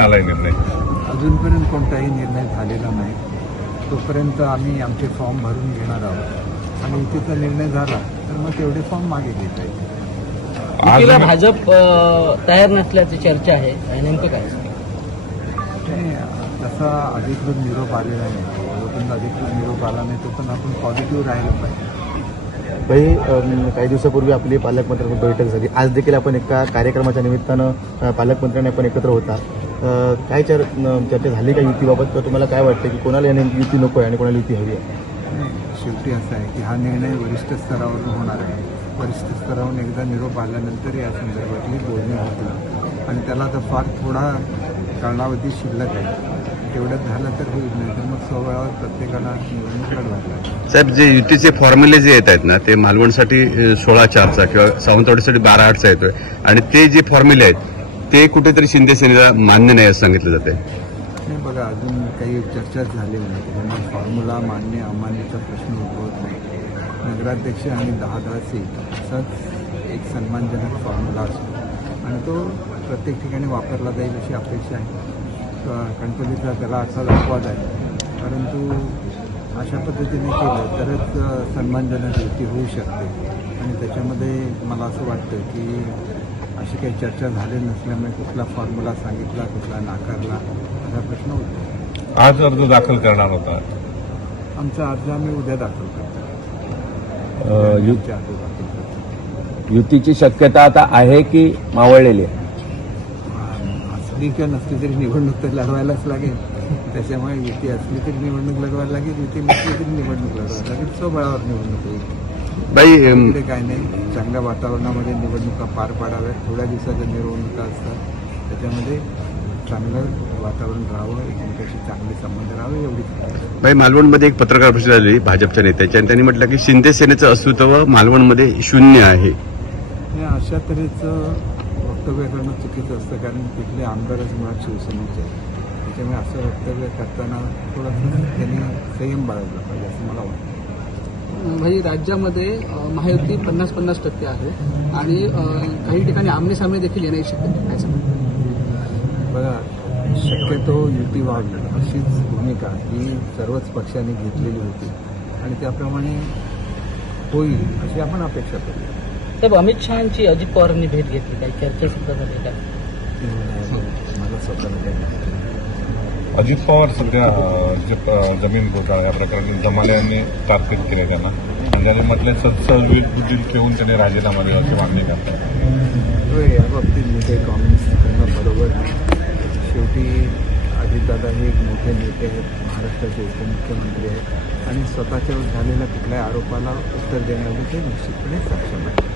कुठला आलाय निर्णय? अजूनपर्यंत कोणताही निर्णय झालेला नाही. तोपर्यंत आम्ही आमचे फॉर्म भरून घेणार आहोत आणि युतीचा निर्णय झाला तर मग तेवढे फॉर्म मागे घेता येतील. युतीला भाजप तयार नसल्याची चर्चा आहे, नेमकं काय? तसा अधिकृत निरोप आलेला नाही. जोपर्यंत अधिकृत निरोप आला नाही तोपर्यंत आपण पॉझिटिव्ह राहिलं पाहिजे. काही दिवसापूर्वी आपली पालकमंत्र्यांची बैठक झाली. आज देखील आपण एका कार्यक्रमाच्या निमित्तानं पालकमंत्र्यांनी आपण एकत्र होता. काय चर्चा झाली का युतीबाबत? तर तुम्हाला काय वाटतं की कोणाला युती नको आहे आणि कोणाला युती हवी आहे? शेवटी असं आहे की हा निर्णय वरिष्ठ स्तरावरून होणार आहे. वरिष्ठ स्तरावरून एकदा निरोप आल्यानंतर या संदर्भातली बोलणी होती आणि त्याला तर फार थोडा कालावधी शिल्लक आहे. तेवढ्यात झालं तर होईल, नाही तर मग स्वबळावर प्रत्येकाला निवडणूक लढवायला. साहेब, जे युतीचे फॉर्म्युले जे येत आहेत ना, ते मालवणसाठी 16-4चा किंवा सावंतवाडीसाठी 12-8चा येतोय आणि ते जे फॉर्म्युले आहेत ते कुठेतरी शिंदे सेनेला मान्य नाही असं सांगितलं जाते. नाही बघा, अजून काही चर्चाच झालेली नाही. त्यामुळे फॉर्म्युला मान्य अमान्यचा प्रश्न उद्भवत नाही. नगराध्यक्ष आणि 10 सीट असाच एक सन्मानजनक फॉर्म्युला असतो आणि तो प्रत्येक ठिकाणी वापरला जाईल अशी अपेक्षा आहे. गणपतीचा त्याला असाच अपवाद आहे, परंतु अशा पद्धतीने केलं तरच सन्मानजनक युती होऊ शकते आणि त्याच्यामध्ये मला असं वाटतं की अशी काही चर्चा झाली नसल्यामुळे कुठला फॉर्म्युला सांगितला, कुठला नाकारला असा प्रश्न होतो. आज अर्ज दाखल करणार होता. आमचा अर्ज आम्ही उद्या दाखल करतो. युतीची शक्यता आता आहे की मावळलेली आहे? असली किंवा नसली तरी निवडणूक तर लढवायलाच लागेल. त्याच्यामुळे युती असली तरी निवडणूक लढवायला लागेल, युती नसली तरी निवडणूक लढवायला लागेल. स्वबळावर निवडणूक होईल. बाई, काय नाही, चांगल्या वातावरणामध्ये निवडणुका पार पाडाव्यात. थोड्या दिवसाच्या निवडणुका असतात, त्याच्यामध्ये चांगलं वातावरण राहावं, एकमेकाशी चांगले संबंध राहावे एवढीच. बाई, मालवणमध्ये एक पत्रकार परिषद झाली भाजपच्या नेत्याची आणि त्यांनी म्हटलं की शिंदे सेनेचं अस्तित्व मालवणमध्ये शून्य आहे. अशा तऱ्हेचं वक्तव्य करणं चुकीचं असतं, कारण तिथले आमदारच मुळात शिवसेनेचे आहेत. त्याच्यामुळे असं वक्तव्य करताना थोडंसं त्यांनी संयम बाळगला पाहिजे असं मला वाटतं. भाई, राज्यामध्ये महायुती 50-50% आहे आणि काही ठिकाणी आमने-सामने देखील येण्याची शक्यता आहे. बघा, शक्यतो युती व्हावी अशीच भूमिका ही सर्वच पक्षांनी घेतलेली होती आणि त्याप्रमाणे होईल अशी आपण अपेक्षा करूया. साहेब, अमित शहाची अजित पवारांनी भेट घेतली, काही चर्चा सुद्धा झाली का? मला स्वतःला काही अजित पवार सध्या जमीन घोटाळा या प्रकरणी जमाले यांनी तारखेत केले त्यांना आणि त्यांनी म्हटलं सत्सविध ठेवून त्यांनी राजीनामा देण्याची मागणी करतात. या बाबतीत मी काही कॉमेंट्स करणं बरोबर नाही. शेवटी अजितदादा हे एक मोठे नेते आहेत, महाराष्ट्राचे उपमुख्यमंत्री आहेत आणि स्वतःच्यावर झालेल्या कुठल्याही आरोपाला उत्तर देण्यामध्ये ते निश्चितपणे सक्षम आहे.